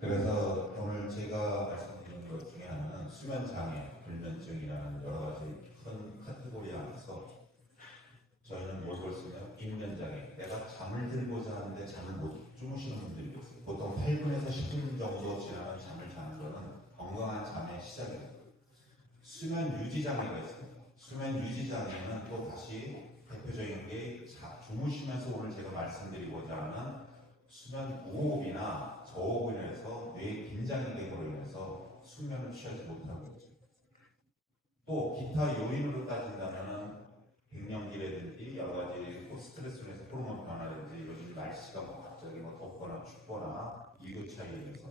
그래서 오늘 제가 말씀드리는 것 중에 하나는 수면장애, 불면증이라는 여러 가지 큰 카테고리 안에서 저희는 뭘 볼 수 있냐면 입면장애. 내가 잠을 들고자 하는데 잠을 못 주무시는 분들이 있어요. 보통 8분에서 10분 정도 지나는 잠을 자는 것은 건강한 잠의 시작입니다. 수면 유지 장애가 있습니다. 수면 유지 장애는 또 다시 대표적인 게 주무시면서 오늘 제가 말씀드리고자 하는 수면 무호흡이나 저호흡으로 인해서 뇌의 긴장이 됨으로 인해서 수면을 취하지 못하는 거죠. 또 기타 요인으로 따진다면 갱년기라든지 여러 가지 스트레스로 인해서 호르몬 변화라든지 요즘 날씨가 갑자기 덥거나 춥거나 일교차에 의해서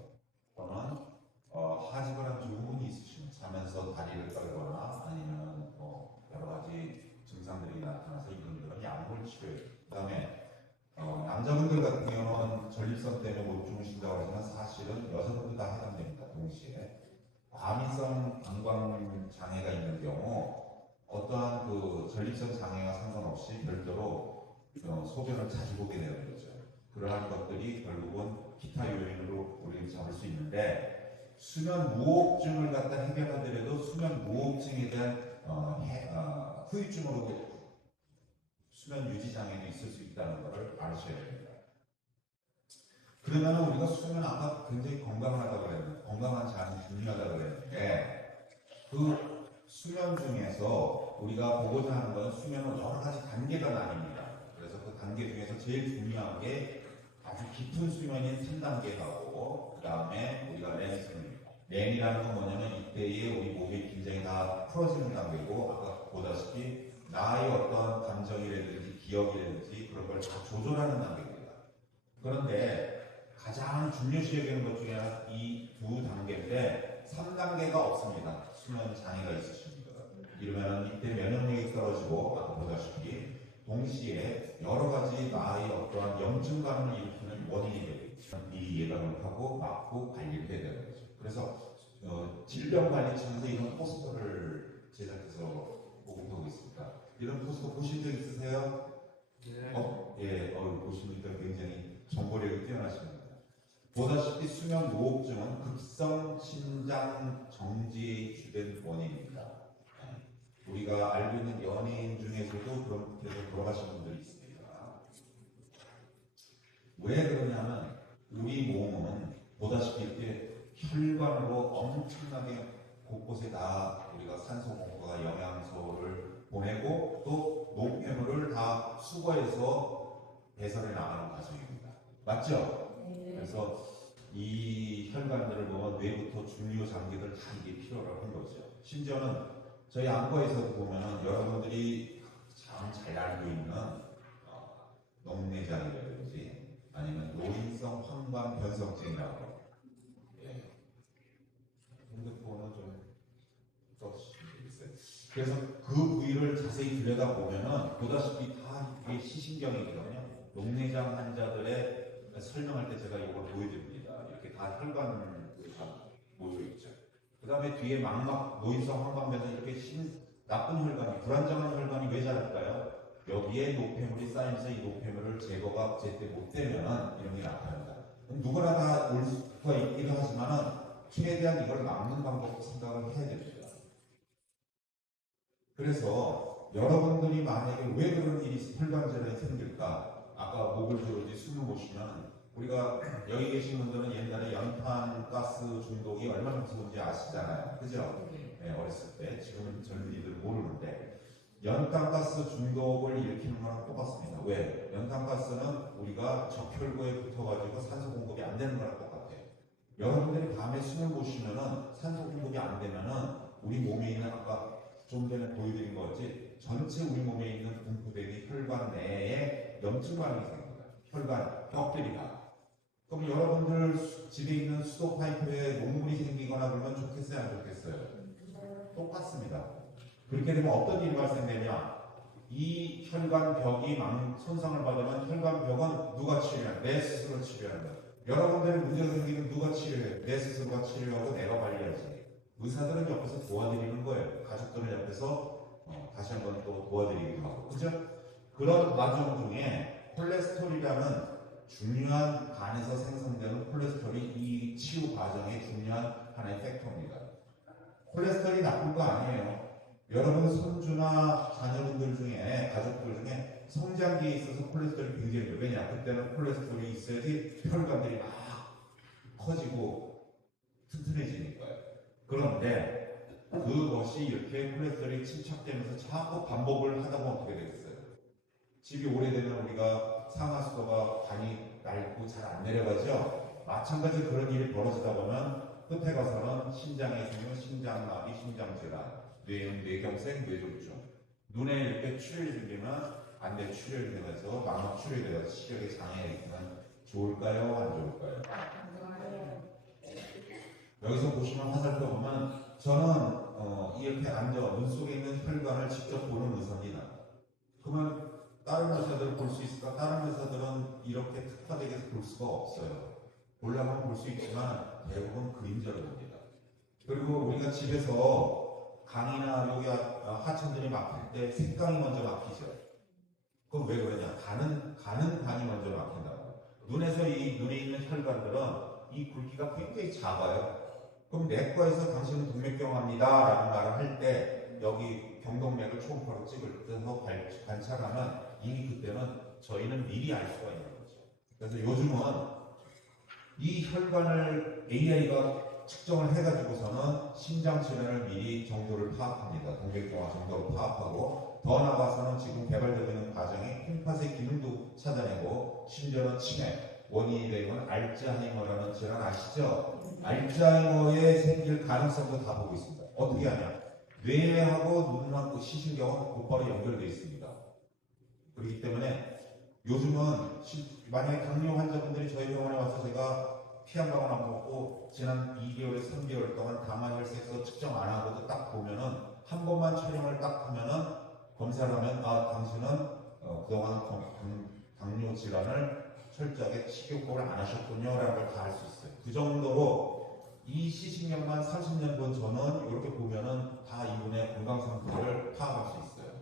또는 하직을 한 증후군이 있으시면 자면서 다리를 떨거나 아니면 여러 가지 증상들이 나타나서 이분들은 약물 치료예요. 그 다음에 남자분들 같은 경우는 전립선 때문에 못 주무신다고 하지만 사실은 여성분들 다 해당됩니다. 동시에 과민성 방광 장애가 있는 경우 어떠한 그 전립선 장애와 상관없이 별도로 소변을 자주 보게 되는 거죠. 그러한 것들이 결국은 기타 요인으로 우리를 잡을 수 있는데 수면 무호흡증을 갖다 해결하더라도 수면 무호흡증에 대한 후유증으로 수면 유지 장애도 있을 수 있다는 것을 아셔야 됩니다. 그러면 우리가 수면 아까 굉장히 건강하다고 그랬는데 건강한 잠이 중요하다고 그랬는데 그 수면 중에서 우리가 보고자 하는 것은 수면은 여러 가지 단계가 나뉩니다. 그래서 그 단계 중에서 제일 중요한 게 아주 깊은 수면인 3단계하고 그 다음에 우리가 렘스입니다. 렘이라는 건 뭐냐면 이때에 우리 몸의 긴장이 다 풀어지는 단계고 아까 보다시피 나의 어떤 감정이라든지 기억이라든지 그런 걸 다 조절하는 단계입니다. 그런데 가장 중요시 여기는 것 중에 하나 이 두 단계인데 3단계가 없습니다. 수면 장애가 있으십니다. 이러면 이때 면역력이 떨어지고 아까 보다시피 동시에 여러 가지 나의 어떠한 염증 반응을 일으키는 원인이 되겠죠. 이 예방을 하고 막고 관리를 해야 되는 거죠. 그래서 질병관리청에서 이런 포스터를 제작해서 보급하고 있습니다. 이런 포스터 보신 적 있으세요? 네. 보시니까 굉장히 정보력이 뛰어나십니다. 보다시피 수면 무호흡증은 급성 심장 정지의 주된 원인입니다. 우리가 알고 있는 연예인 중에서도 그렇게 돌아가신 분들이 있습니다. 왜 그러냐면 우리 몸은 보다시피 이렇게 혈관으로 엄청나게 곳곳에 다 우리가 산소 공급과 영양소를 보내고 또 노폐물을 다 수거해서 배설해 나가는 과정입니다. 맞죠? 그래서 이 혈관들을 보면 뇌부터 중요 장기들 다 이게 필요로 한 거죠. 심지어는 저희 안과에서 보면은 여러분들이 참 잘 알고 있는 녹내장이라든지 아니면 노인성 황반 변성증이라고 핸드폰은 좀 써주시면 되겠어요. 그래서 그 부위를 자세히 들여다보면은 보다시피 다 이게 시신경이거든요. 녹내장 환자들의 설명할 때 제가 이걸 보여드립니다. 이렇게 다 혈관이 다 모여있죠. 그 다음에 뒤에 망막, 노인성 황반변은 이렇게 나쁜 혈관이, 불안정한 혈관이 왜 자랄까요? 여기에 노폐물이 쌓이면서 이 노폐물을 제거가 제때 못 되면은 이런 게 나타납니다. 누구나 다 올 수가 있기도 하지만은 최대한 이걸 막는 방법 생각을 해야 됩니다. 그래서 여러분들이 만약에 왜 그런 일이 혈관질환이 생길까? 아까 목을 조르지 숨을 못 쉬면 우리가 여기 계신 분들은 옛날에 연탄 가스 중독이 얼마나 무서운지 아시잖아요. 그죠? 네, 어렸을 때. 지금은 젊은이들은 모르는데 연탄 가스 중독을 일으키는 거랑 똑같습니다. 왜? 연탄 가스는 우리가 적혈구에 붙어가지고 산소 공급이 안 되는 거랑 똑같아요. 여러분들이 밤에 숨을 못 쉬면은 산소 공급이 안 되면은 우리 몸에 있는 아까 좀 전에 보여드린 것 같이 전체 우리 몸에 있는 분포되는 혈관 내에 염증 반응이 생깁니다. 혈관 벽들이 다. 그럼 여러분들 집에 있는 수도 파이프에 녹물이 생기거나 그러면 좋겠어요, 안 좋겠어요? 똑같습니다. 그렇게 되면 어떤 일이 발생되냐? 이 혈관 벽이 손상을 받으면 혈관 벽은 누가 치료해요? 내 스스로 치료하는 거예요. 여러분들의 문제가 생기면 누가 치료해요? 내 스스로가 치료하고 내가 관리하지. 의사들은 옆에서 도와드리는 거예요. 가족들은 옆에서 다시 한번 또 도와드리기도 하고. 그죠? 그런 과정 중에 콜레스테롤이라는 중요한 간에서 생성되는 콜레스테롤이 이 치유 거 아니에요. 여러분 손주나 자녀분들 중에 가족들 중에 성장기에 있어서 콜레스테롤이 굉장히 좋아요. 왜냐? 그때는 콜레스테롤이 있어야지 혈관들이 막 커지고 튼튼해지니까요. 그런데 그것이 이렇게 콜레스테롤이 침착되면서 자꾸 반복을 하다 보면 어떻게 되겠어요? 집이 오래되면 우리가 상하수도가 간이 낡고 잘 안 내려가죠. 마찬가지로 그런 일이 벌어지다 보면 끝에 가서는 신장에 생기는 신장마비, 신장질환, 뇌경색, 뇌졸중, 눈에 이렇게 출혈이 생기면 안대 출혈이 돼서 망막 출혈이 돼서 시력에 장애가 있으면 좋을까요? 안 좋을까요? 여기서 보시면 화살표 보면 저는 이렇게 앉아 눈 속에 있는 혈관을 직접 보는 의사입니다. 그러면 다른 의사들을 볼 수 있을까? 다른 의사들은 이렇게 특화되게 볼 수가 없어요. 보려면 볼 수 있지만 대부분 그림자를 봅니다. 그리고 우리가 집에서 강이나 여기 하천들이 막힐 때 색강이 먼저 막히죠. 그럼 왜 그러냐? 가는 관이 먼저 막힌다고. 눈에 있는 혈관들은 이 굵기가 굉장히 작아요. 그럼 내과에서 당신은 동맥경화입니다 라는 말을 할 때 여기 경동맥을 초음파로 찍을 때서 관찰하면 이미 그때는 저희는 미리 알 수가 있는 거죠. 그래서 요즘은 이 혈관을 AI가 측정을 해가지고서는 심장 질환을 미리 정도를 파악합니다. 동맥경화 정도를 파악하고 더 나아가서는 지금 개발되고 있는 과정에 콩팥의 기능도 찾아내고 심지어는 치매, 원인이 되면 알츠하이머라는 질환 아시죠? 알츠하이머에 생길 가능성도 다 보고 있습니다. 어떻게 하냐? 뇌하고 눈하고 시신경은 곧바로 연결되어 있습니다. 그렇기 때문에 요즘은 만약에 당뇨 환자분들이 저희 병원에 와서 제가 피 한 방울 안 먹고 지난 2개월에서 3개월 동안 당화혈색소 측정 안 하고도 딱 보면은 한 번만 촬영을 딱 하면은 검사를 하면 당신은 그동안 당뇨 질환을 철저하게 식이요법을 안 하셨군요 라는 걸 다 알 수 있어요. 그 정도로 이 시신경만 30년 전 저는 이렇게 보면은 다 이분의 건강 상태를 파악할 수 있어요.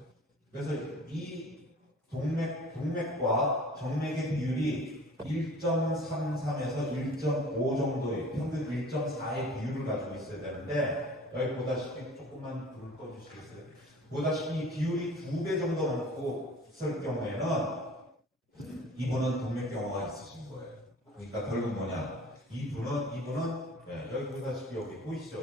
그래서 이 동맥과 정맥의 비율이 1.33에서 1.5 정도의 평균 1.4의 비율을 가지고 있어야 되는데 여기 보다시피 조금만 불을 꺼주시겠어요? 보다시피 비율이 2배 정도 넘고 있을 경우에는 이분은 동맥경화가 있으신 거예요. 그러니까 결국 뭐냐? 이분은 여기 보다시피 여기 보이시죠?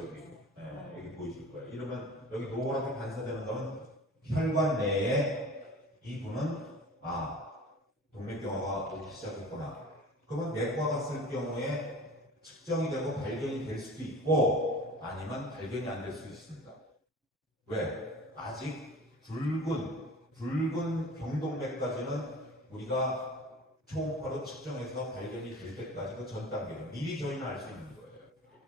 여기 보이실 거예요. 이러면 여기 노랗게 반사되는 거는 혈관 내에 이분은 동맥경화가 오기 시작했구나. 그러면 내과 갔을 경우에 측정이 되고 발견이 될 수도 있고 아니면 발견이 안 될 수도 있습니다. 왜? 아직 붉은 경동맥까지는 우리가 초음파로 측정해서 발견이 될 때까지 그 전 단계를 미리 저희는 알 수 있는 거예요.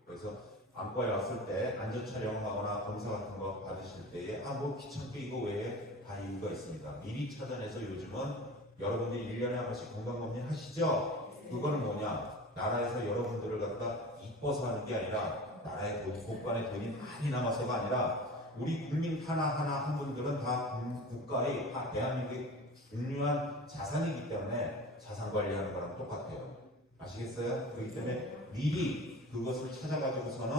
그래서 안과에 왔을 때 안전 촬영하거나 검사 같은 거 받으실 때에 뭐 귀찮게 이거 외에 다 이유가 있습니다. 미리 찾아내서 요즘은 여러분들이 1년에 한 번씩 건강검진 하시죠? 그거는 뭐냐? 나라에서 여러분들을 갖다 이뻐서 하는 게 아니라 나라의 곳간에 돈이 많이 남아서가 아니라 우리 국민 하나하나 한 분들은 다 국가의 대한민국의 중요한 자산이기 때문에 자산 관리하는 거랑 똑같아요. 아시겠어요? 그렇기 때문에 미리 그것을 찾아가지고서는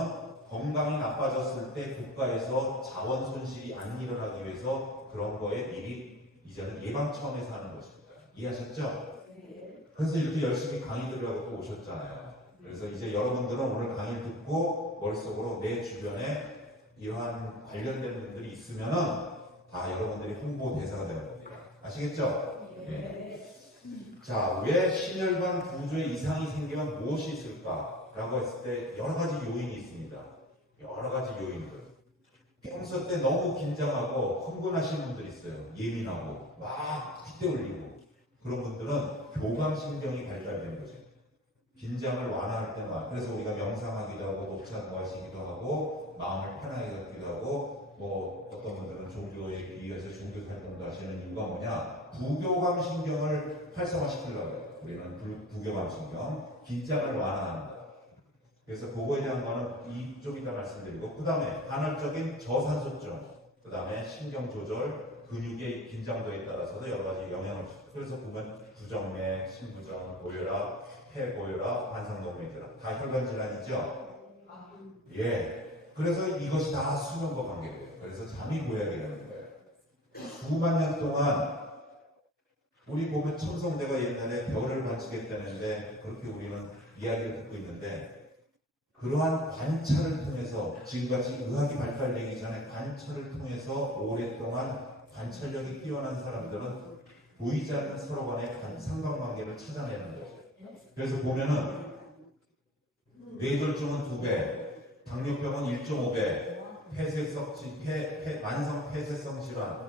건강이 나빠졌을 때 국가에서 자원 손실이 안 일어나기 위해서 그런 거에 미리 이제는 예방 차원에서 하는 것입니다. 이해하셨죠? 그래서 이렇게 열심히 강의 들으라고 또 오셨잖아요. 그래서 이제 여러분들은 오늘 강의를 듣고 머릿속으로 내 주변에 이러한 관련된 분들이 있으면은 다 여러분들이 홍보 대사가 되는 겁니다. 아시겠죠? 네. 자, 왜 심혈관 구조에 이상이 생기면 무엇이 있을까? 라고 했을 때 여러 가지 요인이 있습니다. 여러 가지 요인들. 평소 때 너무 긴장하고 흥분하시는 분들이 있어요. 예민하고 막 핏대 올리고 그런 분들은 교감신경이 발달되는 거죠. 긴장을 완화할 때만. 그래서 우리가 명상하기도 하고 녹차 마시기도 하고 마음을 편하게 잡기도 하고 어떤 분들은 종교에 비유해서 종교 활동도 하시는 이유가 뭐냐? 부교감신경을 활성화시키려고 해요. 우리는 부교감신경, 긴장을 완화합니다. 그래서 그거에 대한 거는 좀 이따 말씀드리고 그 다음에 간헐적인 저산소증, 그 다음에 신경조절, 근육의 긴장도에 따라서도 여러 가지 영향을 줍니다. 그래서 보면 부정맥, 심부정, 고혈압, 폐고혈압, 관상동맥 질환 다 혈관 질환이죠? 예. 그래서 이것이 다 수면과 관계돼요. 그래서 잠이 고약이 되는 거예요. 수만 년 동안 우리 보면 첨성대가 옛날에 별을 관측했다는데 그렇게 우리는 이야기를 듣고 있는데 그러한 관찰을 통해서 지금같이 의학이 발달되기 전에 관찰을 통해서 오랫동안 관찰력이 뛰어난 사람들은 보이지 않는 서로 간의 상관관계를 찾아내는 거죠. 그래서 보면은 뇌졸중은 2배, 당뇨병은 1.5배, 만성 폐쇄성 질환,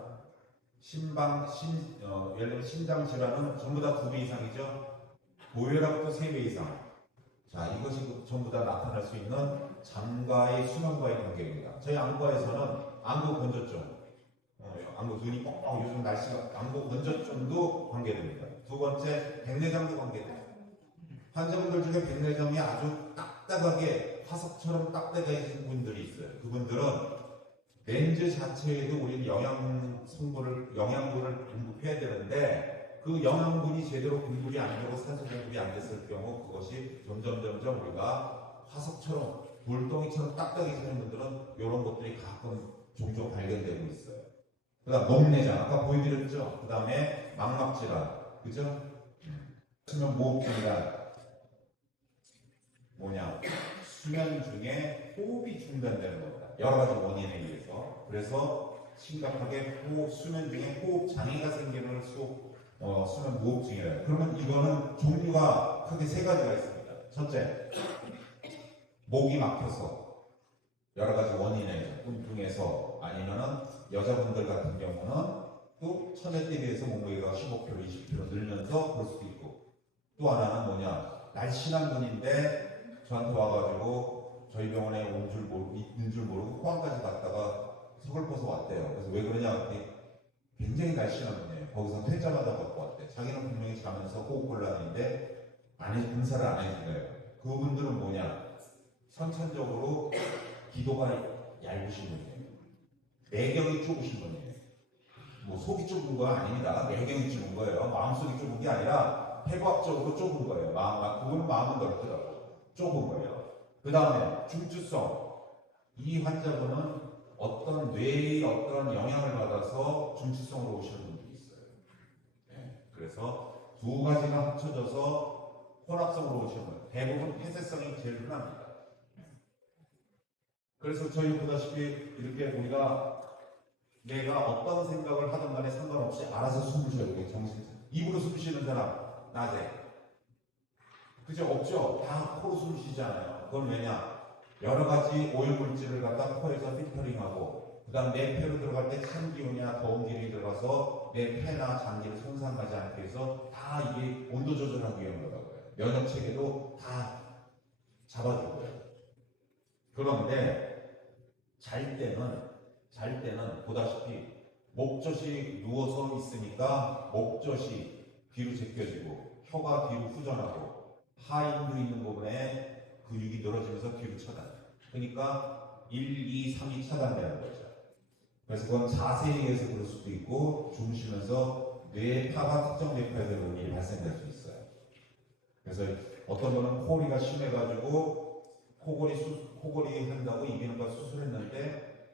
예를 들면 심장 질환은 전부 다 2배 이상이죠. 고혈압도 3배 이상. 자, 이것이 전부 다 나타날 수 있는 잠과의 수면과의 관계입니다. 저희 안과에서는 안구 건조증, 안구 눈이 뻥뻥 요즘 날씨가 안구 건조증도 관계됩니다. 2번째 백내장도 관계돼요. 환자분들 중에 백내장이 아주 딱딱하게 화석처럼 딱딱해진 분들이 있어요. 그분들은 렌즈 자체에도 우리는 영양분을 공급해야 되는데 그 영양분이 제대로 공급이 안 되고 산소 공급이 안 됐을 경우 그것이 점점 우리가 화석처럼 돌덩이처럼 딱딱해지는 분들은 이런 것들이 가끔 종종 발견되고 있어요. 그 다음 목내장 아까 보여드렸죠. 그 다음에 망막질환 그죠? 수면 무호흡증이란 뭐냐? 수면 중에 호흡이 중단되는 겁니다. 여러 가지 원인에 의해서. 그래서 심각하게 수면 중에 호흡 장애가 생기는 수면 무호흡증이래요. 그러면 이거는 종류가 크게 3가지가 있습니다. 첫째, 목이 막혀서 여러 가지 원인에 뚱뚱해서 아니면은 여자분들 같은 경우는 또 천연 대비해서 몸무게가 15kg, 20kg 늘면서 그럴 수도 있고 또 하나는 뭐냐? 날씬한 분인데 저한테 와가지고 저희 병원에 있는 줄 모르고 포항까지 갔다가 서글퍼서 왔대요. 그래서 왜 그러냐? 굉장히 날씬한 분이에요. 거기서 퇴짜마다 갖고 왔대. 자기는 분명히 자면서 호흡곤란인데 검사를 안 해준 거예요. 그분들은 뭐냐? 선천적으로 기도가 얇으신 분이에요. 내경이 좁으신 분이에요. 뭐 속이 좁은 거 아닙니다. 내경이 좁은 거예요. 마음속이 좁은 게 아니라 폐과학적으로 좁은 거예요. 그분은 마음은 넓더라고요. 좁은 거예요. 그 다음에 중추성. 이 환자분은 어떤 뇌의 어떤 영향을 받아서 중추성으로 오시는 분들이 있어요. 네. 그래서 2가지가 합쳐져서 혼합성으로 오시는 거예요. 대부분 폐쇄성이 제일 흔합니다. 그래서 저희 보다시피 이렇게 우리가 내가 어떤 생각을 하든 간에 상관없이 알아서 숨을 쉬어야 돼요. 입으로 숨 쉬는 사람 낮에 그죠? 없죠? 다 코로 숨 쉬잖아요. 그건 왜냐? 여러 가지 오염물질을 갖다 코에서 필터링하고 그 다음 내 폐로 들어갈 때 찬 기운이나 더운 기운이 들어가서 내 폐나 장기를 손상하지 않게 해서 다 이게 온도 조절하기 위한 거라고요. 면역 체계도 다 잡아주고요. 그런데 잘 때는 보다시피 목젖이 누워서 있으니까 목젖이 뒤로 제껴지고 혀가 뒤로 후전하고 하인도 있는 부분에 근육이 늘어지면서 뒤로 차단. 그러니까 1, 2, 3이 차단되는 거죠. 그래서 그건 자세에 의해서 그럴 수도 있고 주무시면서 뇌파가 특정 뇌파에 대한 일이 발생될 수 있어요. 그래서 어떤 분은 코골이가 심해가지고 코골이 한다고 이비인후과 수술했는데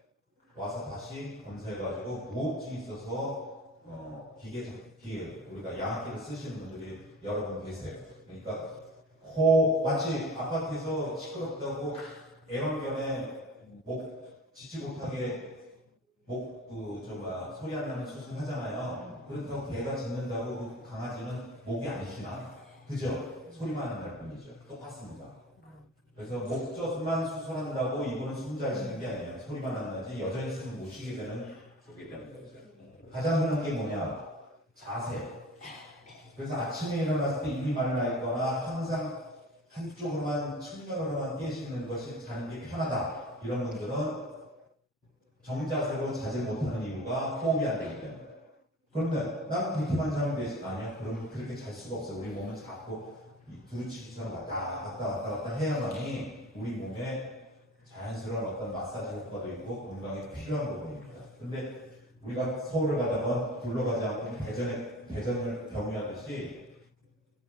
와서 다시 검사해가지고 무호흡증이 있어서 기계 우리가 양압기를 쓰시는 분들이 여러 분 계세요. 그러니까 마치 아파트에서 시끄럽다고 애완견에 짖지 못하게 소리 안 나는 수술 하잖아요. 그렇다고 개가 짖는다고 그 강아지는 목이 안 쉬나? 그죠? 소리만 안 날 뿐이죠. 똑같습니다. 그래서 목젖만 수술한다고 이분은 숨 잘 쉬는 게 아니에요. 소리만 안 나지 여전히 숨을 못 쉬게 되는 거죠. 가장 흔한 게 뭐냐? 자세. 그래서 아침에 일어났을 때 입이 말라 있거나 항상 한쪽으로만 측면으로만 깨시는 것이 자는 게 편하다. 이런 분들은 정자세로 자지 못하는 이유가 호흡이 안 되기 때문에. 그런데 난 그렇게만 자면 되지. 아니야. 그러면 그렇게 잘 수가 없어요. 우리 몸은 자꾸 두루치기처럼 왔다 해야만이 우리 몸에 자연스러운 어떤 마사지 효과도 있고 건강에 필요한 부분입니다. 근데 우리가 서울을 가다가 둘러가지 않고 대전을 경유하듯이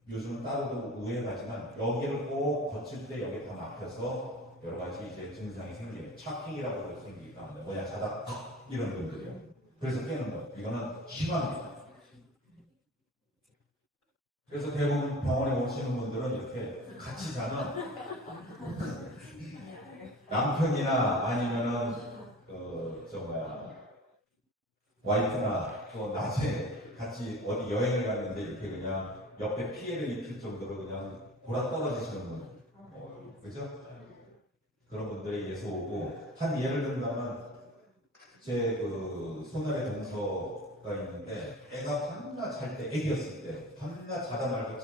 요즘은 따로도 우회가지만 여기를 꼭 거칠 때 여기 다 막혀서 여러 가지 이제 증상이 생겨요. 차킹이라고도 생기기도 합니다. 뭐냐, 자다 탁 이런 분들이요. 그래서 깨는 거예요. 이거는 심합니다. 그래서 대부분 병원에 오시는 분들은 이렇게 같이 자는 남편이나 아니면은 와이프나 또 낮에 같이 어디 여행을 갔는데 이렇게 그냥 옆에 피해를 입힐 정도로 그냥 돌아 떨어지시는 분, 그죠? 그런 분들에 의해서 오고, 한 예를 들면 제 그 손아래 동서가 있는데 애가 밤낮 잘 때, 애기였을 때 밤낮 자다 말고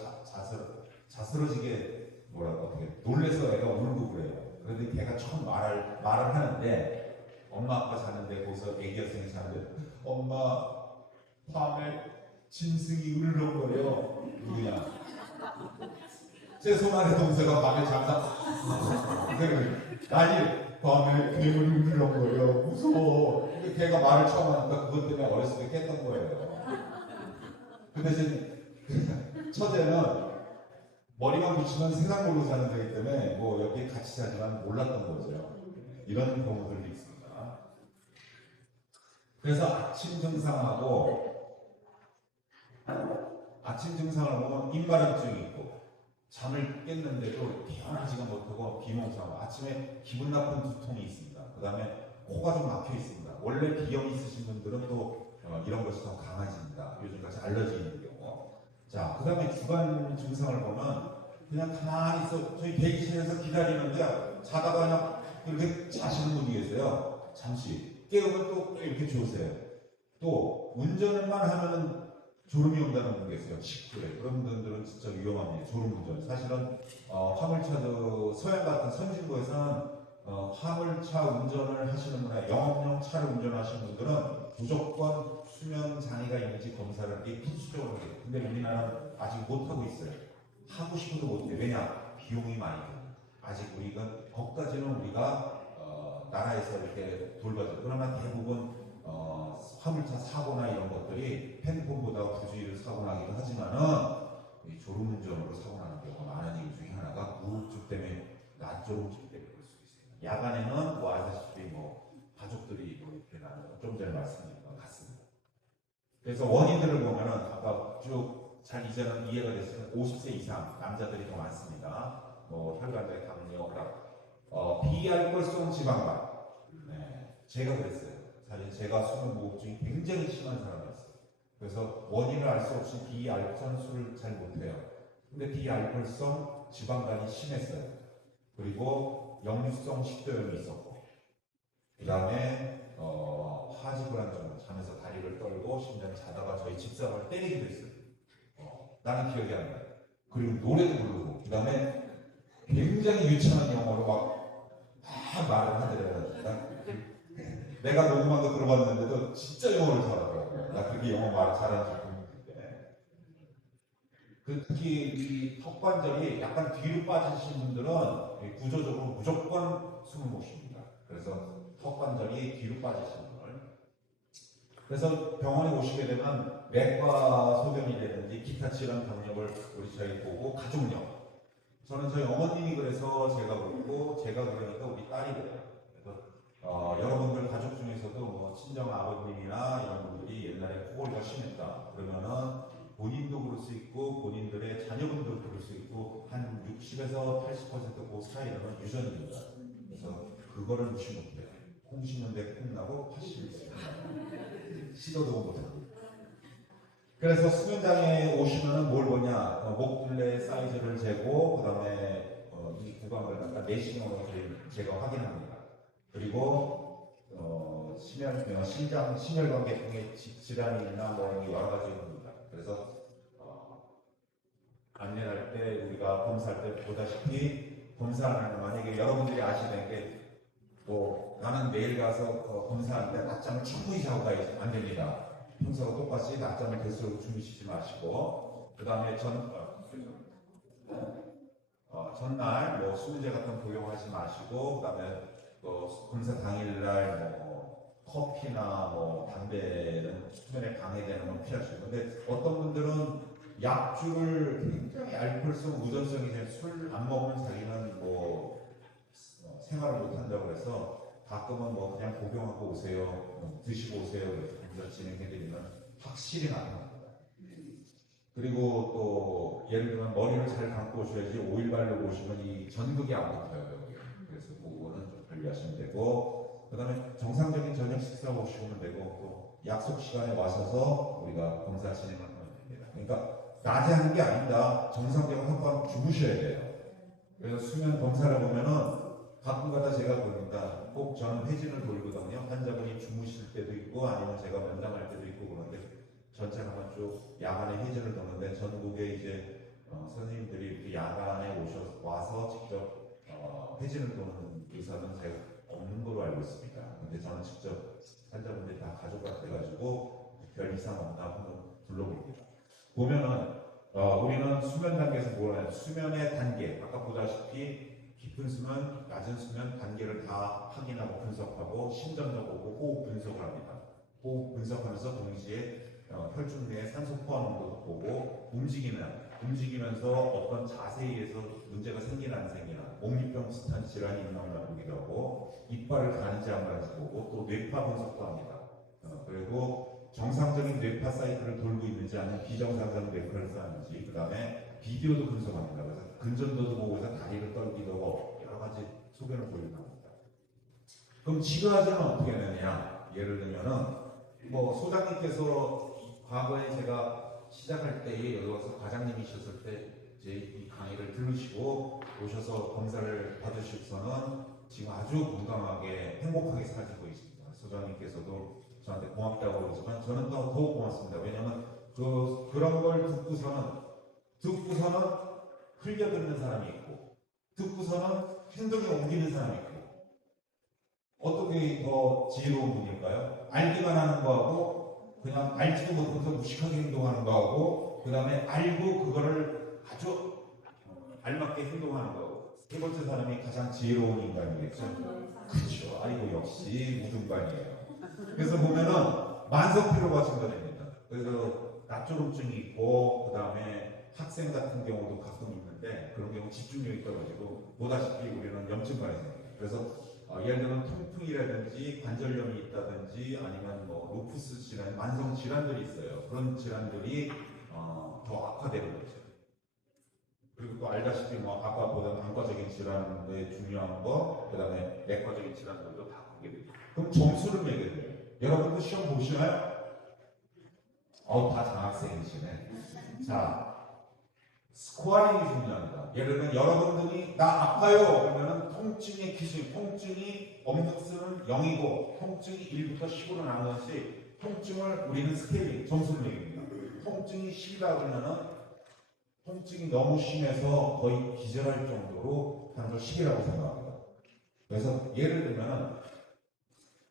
자스러지게 뭐라고 어떻게 놀래서 애가 울고 그래요. 그런데 걔가 처음 말을 하는데 엄마 아빠 자는데 거기서 애기였으니 자는데 엄마 밤에 짐승이 울렁거려. 누구냐? 제 손아래 동서가 밤에 잠자. 아니 밤에 괴물이 울렁거려 무서워. 걔가 말을 처음 하니까 그것 때문에 어렸을 때 깼던 거예요. 근데 이제 첫째는 머리만 붙이면 세상 모르고 사는 거기 때문에 뭐 여기 같이 자지만 몰랐던 거죠. 이런 경우들이 있습니다. 그래서 아침 증상을 보면 입마름증이 있고 잠을 깼는데도 깨어나지가 못하고 비몽사몽, 아침에 기분 나쁜 두통이 있습니다. 그 다음에 코가 좀 막혀 있습니다. 원래 비염 있으신 분들은 또 이런 것이 더 강해집니다. 요즘같이 알러지 있는 경우. 자, 그 다음에 주간 증상을 보면 그냥 가만히 있어. 저희 대기실에서 기다리는데 자다가 그냥 이렇게 자시는 분이 계세요. 잠시 깨우면 또 이렇게 주무세요. 또 운전만 하면은 졸음이 온다는 분 계세요. 식후에. 그런 분들은 진짜 위험합니다. 졸음운전. 사실은 화물차도 서양 같은 선진국에서는 화물차 운전을 하시는 분이나 영업용 차를 운전하시는 분들은 무조건 수면 장애가 있는지 검사를 필수적으로 해요. 근데 우리나라는 아직 못하고 있어요. 하고 싶어도 못해요. 왜냐? 비용이 많이 들어요. 아직 우리가 거기까지는 우리가 나라에서 이렇게 돌봐줘요. 그러나 대부분 화물차 사고나 이런 것들이 핸드폰보다 부주의를 사고 나기도 하지만은 졸음운전으로 사고 나는 경우가 많은 이유 중에 하나가 무흡증 때문에 낮졸음증 때문에 그럴 수 있어요. 야간에는 뭐 아시다시피 뭐 가족들이 이렇게 나는 좀 전에 말씀드린 것 같습니다. 그래서 원인들을 보면은 아까 쭉 잘 이제는 이해가 됐으면 50세 이상 남자들이 더 많습니다. 뭐 혈관장애, 당뇨, 비알코올성 지방간. 네, 제가 그랬어요. 사실 제가 수면 무호흡증이 굉장히 심한 사람이었어요. 그래서 원인을 알 수 없이 비알코올 술을 잘 못해요. 근데 비알코올성 지방간이 심했어요. 그리고 역류성 식도염이 있었고, 그 다음에 하지불안증, 잠에서 다리를 떨고 심지어 자다가 저희 집사람을 때리기도 했어요. 나는 기억이 안 나요. 그리고 노래도 부르고, 그 다음에 굉장히 유치한 영어로 막 말을 하더라고요. 내가 녹음한 거 들어봤는데도 진짜 영어를 잘하더라고요. 나 그렇게 영어 말 잘하는 줄 모르는데. 특히 이 턱관절이 약간 뒤로 빠지신 분들은 구조적으로 무조건 숨을 못 쉽니다. 그래서 턱관절이 뒤로 빠지신 분들. 그래서 병원에 오시게 되면 내과 소견이라든지 기타 질환 경력을 저희 보고 가족력. 저는 저희 어머님이 그래서 제가 그렇고 제가 그러니까 우리 딸이 그래요. 그래서 여러분들 가족 중에서도 뭐 친정 아버님이나 이런 분들이 옛날에 코골이가 심했다 그러면은 본인도 그럴 수 있고 본인들의 자녀분도 그럴 수 있고 한 60에서 80%그 사이는 유전입니다. 그래서 그거를 무시 못해요. 콩 심는데 콩 나고 팥이 있어요. 시도도 못하고. 그래서 수면장애 오시면은 뭘 보냐? 목둘레 사이즈를 재고 그 다음에 이 구강을 갖다 내시경으로 제가 확인합니다. 그리고 심혈관계통의 질환이나 뭐 여러 가지 있습니다. 그래서 안내할 때 우리가 검사할 때 보다시피 검사하는 만약에 여러분들이 아시는 게 뭐 나는 내일 가서 검사하는데 낮잠을 충분히 자고 가야지 안 됩니다. 평소와 똑같이 낮잠을 될수록 주무시지 마시고 그 다음에 전날 뭐 수면제 같은 거 복용하지 마시고 그 다음에 검사 당일날 뭐 커피나 뭐 담배는 수면에 방해되는 건 피하시고 근데 어떤 분들은 약주를 굉장히 알코올성 의존성이 술 안 먹으면 자기는 뭐 생활을 못 한다고 해서 가끔은 뭐 그냥 구경하고 오세요, 드시고 오세요 이렇게 검사 진행해드리면 확실히 나타납니다. 그리고 또 예를 들면 머리를 잘 감고 오셔야지 오일 바르고 오시면 이 전극이 안 붙어요 여기. 그래서 그거는 좀 관리하시면 되고, 그 다음에 정상적인 저녁 식사 오시면 되고, 또 약속 시간에 와셔서 우리가 검사 진행하면 됩니다. 그러니까 낮에 하는 게 아니다. 정상적으로 한밤 주무셔야 돼요. 그래서 수면 검사를 보면은 가끔가다 제가 봅니다. 꼭 저는 회진을 돌리거든요. 환자분이 주무실 때도 있고 아니면 제가 면담할 때도 있고 그런데 전체 한번 쭉 야간에 회진을 도는데, 전국에 이제 선생님들이 이렇게 야간에 와서 직접 회진을 도는 의사는 제가 없는 걸로 알고 있습니다. 근데 저는 직접 환자분들이 다 가족과 돼가지고 별 이상 없나 한번 둘러봅니다. 보면은 우리는 수면 단계에서 뭘 하냐, 수면의 단계, 아까 보다시피 깊은 수면, 낮은 수면 단계를 다 확인하고 분석하고 심전도 보고 호흡 분석을 합니다. 호흡 분석하면서 동시에 혈중 내 산소 포화 농도도 보고 움직이면서 어떤 자세에 의해서 문제가 생기나 안 생기나, 목류병 비슷한 질환이 있나 없나 보기도 하고, 이빨을 가는지 안 가는지 보고, 또 뇌파 분석도 합니다. 그리고 정상적인 뇌파 사이클을 돌고 있는지 아니면 비정상적인 뇌파를 쌓는지, 그 다음에 비디오도 분석합니다. 그래서 근전도도 보고 해서 다리를 떨기도 하고 여러 가지 소견을 보이는 겁니다. 그럼 지그하즈는 어떻게 되느냐? 예를 들면은 뭐 소장님께서 과거에 제가 시작할 때에 여기 와서 과장님이셨을 때 이제 이 강의를 들으시고 오셔서 검사를 받으셔서는 지금 아주 건강하게 행복하게 사시고 있습니다. 소장님께서도 저한테 고맙다고 그러지만 저는 더욱 고맙습니다. 왜냐하면 그런 걸 듣고서는 흘려듣는 사람이 있고, 듣고서는 행동에 옮기는 사람이 있고, 어떻게 더 지혜로운 분일까요? 알기만 하는 거하고 그냥 알지도 못하면서 무식하게 행동하는 거하고, 그 다음에 알고 그거를 아주 알맞게 행동하는 거하고, 세 번째 사람이 가장 지혜로운 인간이겠죠. 그렇죠. 아이고 역시 우중반이에요. 그래서 보면은 만성 피로가 증가됩니다. 그래서 낮졸음증이 있고, 그 다음에 학생 같은 경우도 가끔 있는데 그런 경우 집중력이 떨어지고, 보다시피 우리는 염증관이 생깁니다. 그래서 예를 들면 통풍이라든지 관절염이 있다든지 아니면 뭐 루푸스 질환, 만성 질환들이 있어요. 그런 질환들이 더 악화되는 거죠. 그리고 또 알다시피 뭐 아까보다 안과적인 질환의 중요한 거, 그 다음에 내과적인 질환들도 다 보게 되죠. 그럼 점수를 매게 돼요. 여러분도 시험 보시나요? 다 장학생이시네. 자, 스코어링이 중요합니다. 예를 들면 여러분들이 나 아파요 그러면은 통증의 기준, 통증이 없는 0이고 통증이 1부터 10으로 나누는 것이, 통증을 우리는 스케일링, 점수를 매깁니다. 통증이 10이라 그러면은 통증이 너무 심해서 거의 기절할 정도로 하는 걸 10이라고 생각합니다. 그래서 예를 들면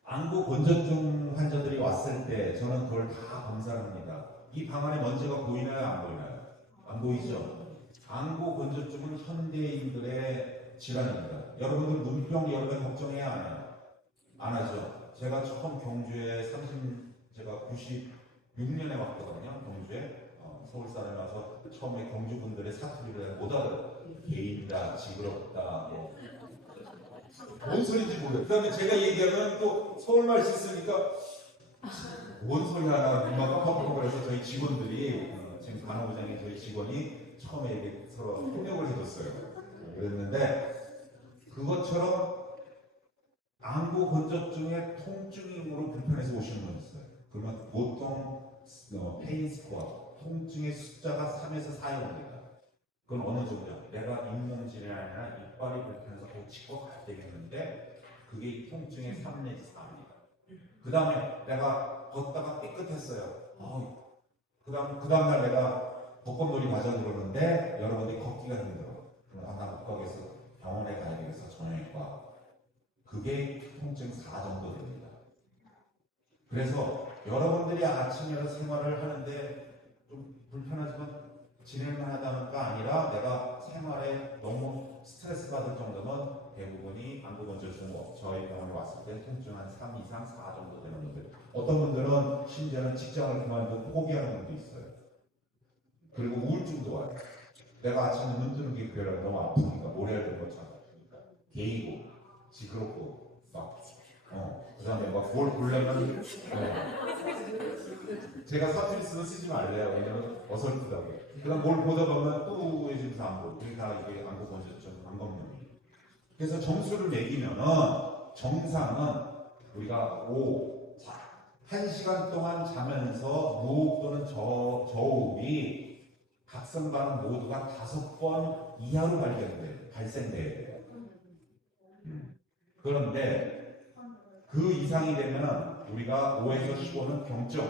안구 건조증 환자들이 왔을 때 저는 그걸 다 검사를 합니다. 이 방 안에 먼지가 보이나요? 안 보이나요? 안 보이죠? 안구 건조증은 현대인들의 질환입니다. 여러분들 눈병 열병 걱정해야 하나요? 안 하죠. 제가 처음 경주에 제가 96년에 왔거든요. 경주에 서울 사람이 와서 처음에 경주분들의 사투리를 못 알아요. 개인다, 징그럽다, 뭔 소리인지 모르겠어요. 그 다음에 제가 얘기하면 또 서울말 씻으니까 뭔 소리 하나 눈만 깜빡하고, 그래서 저희 직원들이 지금 간호부장인 저희 직원이 처음에 이렇게 서로 협력을 해줬어요. 그랬는데 그것처럼 안구 건조증의 통증으로 불편해서 오시는 분 있어요. 그러면 보통 페인 스코어, 통증의 숫자가 3에서 4입니다. 그건 어느 정도야? 내가 잇몸질이나 이빨이 불편해서 치과 가야 되겠는데 그게 통증의 3 내지 4입니다. 그 다음에 내가 걷다가 삐끗했어요. 그 다음날 내가 벚꽃놀이 가자 그러는데 여러분들이 걷기가 힘들어. 그럼 나 못 가겠어. 병원에 가야 되겠어. 정형외과. 그게 통증 4 정도 됩니다. 그래서 여러분들이 아침에 생활을 하는데 좀 불편하지만 진행만하다는가 아니라 내가 생활에 너무 스트레스 받을 정도면 대부분이 안구 건조증, 저희 병원에 왔을 때 통증 한 3 이상 4 정도 되는 분들, 어떤 분들은 심지어는 직장을 그만두고 포기하는 분도 있어요. 그리고 우울증도 와요. 내가 아침에 눈 뜨는 게 별로 너무 아프니까, 모래알 든 것처럼 아프니까 개이고, 지그럽고 막 그다음에 막 뭘 보려면 제가 서비스는 쓰지 말래요. 왜냐면 어설프다고. 그다음 뭘 보다 보면 또 우회해지면서 안 보고 그게 다 이게 안보 건조점 안검용이. 그래서 점수를 매기면은 정상은 우리가 5, 1시간 동안 자면서 무호흡 또는 저호흡이 각성반 모두가 5번 이하로 발생돼야 돼요. 그런데 그 이상이 되면 우리가 5에서 15는 병증,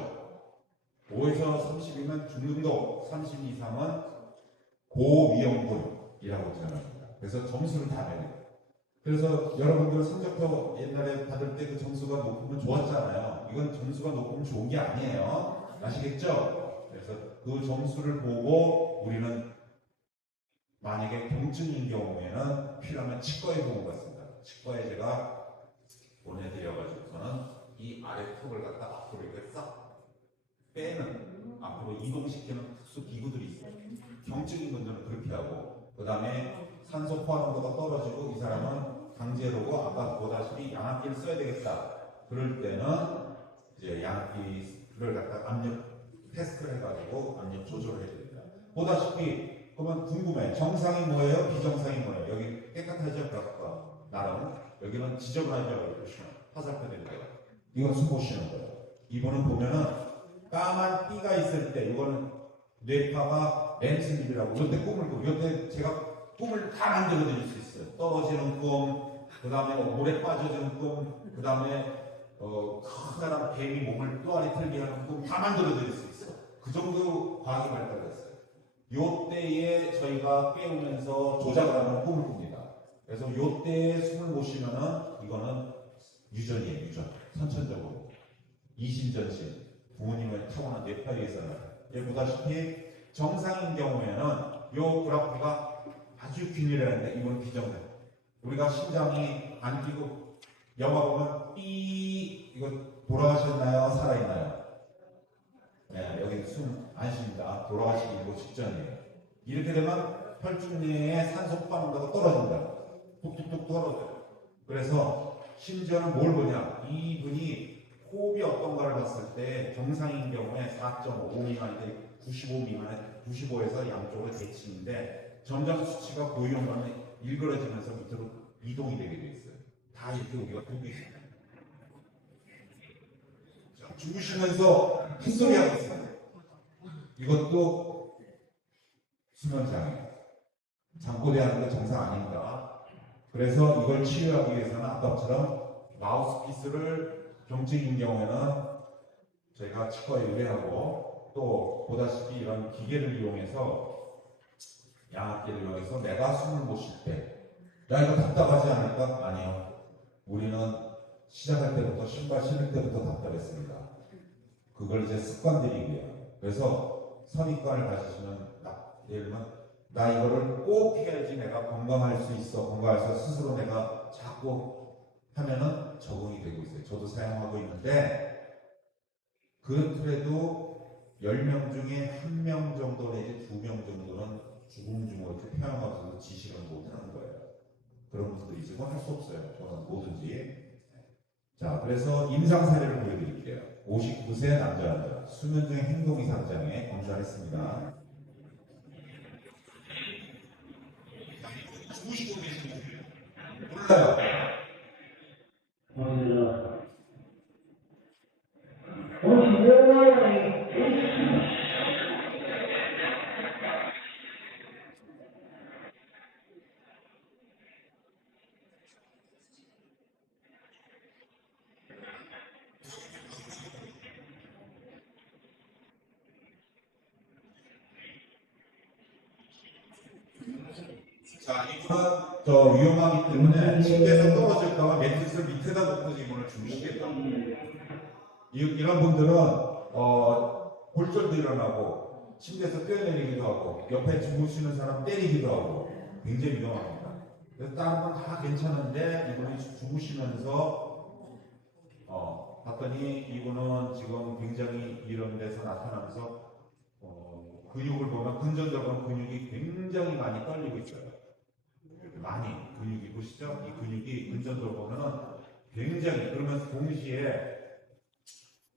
5에서 30이면 중등도, 30 이상은 고위험군이라고 생각합니다. 그래서 점수를 다 내요. 그래서 여러분들 성적표 옛날에 받을 때 그 점수가 높으면 좋았잖아요. 이건 점수가 높으면 좋은 게 아니에요. 아시겠죠? 그래서 그 점수를 보고 우리는 만약에 경증인 경우에는 필요하면 치과에 보고 갔습니다. 치과에 제가 보내드려가지고서는 이 아래 턱을 갖다 앞으로 이렇게 싹 빼는, 앞으로 이동시키는 특수 기구들이 있어요. 경증인 분들은 그렇게 하고, 그 다음에 산소 포화농도가 떨어지고 이 사람은 강제로고 아까 보다시피 양압기를 써야 되겠다. 그럴 때는 이제 양압기를 갖다 압력 테스트를 해가지고 압력 조절을 해야 됩니다. 보다시피 그러면 궁금해. 정상이 뭐예요? 비정상이 뭐예요? 여기 깨끗하죠? 벽과 나름 여기는 지저분하죠? 화살표 될 때가 이건 숨 못 쉬는 거예요. 이분은 보면은 까만 띠가 있을 때 이거는 뇌파가 렌스립이라고 이때 꿈을 꾸고 이때 제가 꿈을 다 만들어 드릴 수 있어요. 떨어지는 꿈, 그 다음에 물에 빠져드는 꿈, 그 다음에 커다란 뱀이 몸을 또아리 틀게 하는 꿈 다 만들어 드릴 수 있어요. 그 정도 과학이 발달했어요. 요때에 저희가 깨우면서 조작을 하는 꿈을 꿉니다. 그래서 요때에 숨을 못 쉬면은 이거는 유전이에요. 유전. 선천적으로. 이심전심. 부모님을 타고난 뇌파에 의해서는. 보다시피 정상인 경우에는 요 그래프가 아주 균일했는데 이건 비정상. 우리가 심장이 안 뛰고 영화 보면 삐 이거 돌아가셨나요? 살아있나요? 네, 여기 숨 안 쉽니다. 돌아가시기 일보 직전이에요. 이렇게 되면 혈중 내에 산소 포화농도가 떨어진다. 뚝뚝뚝 떨어져요. 그래서 심지어는 뭘 보냐? 이분이 호흡이 어떤가를 봤을 때 정상인 경우에 4.5 미만인데 95 미만에 95에서 양쪽으로 대칭인데 점점 수치가 고위험하면 일그러지면서 밑으로 이동이 되게 돼 있어요. 다 이렇게 우리가 보고 있습니다. 죽으시면서 헛소리 하고 있어요. 이것도 수면장애. 잠꼬대하는 게 정상 아닙니다. 그래서 이걸 치유하기 위해서는 아까처럼 마우스피스를 경증인 경우에는 저희가 치과에 의뢰하고 또 보다시피 이런 기계를 이용해서 양압기를 이용해서 내가 숨을 못 쉴 때 야 이거 답답하지 않을까? 아니요. 우리는 시작할 때부터 신발 신을 때부터 답답했습니다. 그걸 이제 습관들이고요. 그래서 선입관을 가지시면 예를 들면 나 이거를 꼭 해야지 내가 건강할 수 있어. 건강할 수 있어. 스스로 내가 자꾸 하면은 적응이 되고 있어요. 저도 사용하고 있는데 그렇더라도 10명 중에 1명 정도 내지 2명 정도는 죽음 중으로 표현하면서 지식을 못하는 거예요. 그런 분들이 있고 할 수 없어요. 저는 뭐든지. 자, 그래서 임상 사례를 보여드릴게요. 59세 남자 환자 수면 중에 행동 이상 장애 검사를 했습니다. 주무시고 계신 분이에요. 몰라요. 자, 이분은 더 위험하기 때문에 침대에서 떨어질까봐 매트리스를 밑에다 놓고 이분을 주무시겠다. 이런 분들은 골절도 일어나고 침대에서 뛰어내리기도 하고 옆에 주무시는 사람 때리기도 하고 굉장히 위험합니다. 그래서 다른 건 다 괜찮은데 이분이 주무시면서 봤더니 이분은 지금 굉장히 이런 데서 나타나면서 근육을 보면 근전적으로 근육이 굉장히 많이 떨리고 있어요. 많이 근육이 보시죠? 이 근육이 근전도를 보면은 굉장히 그러면서 동시에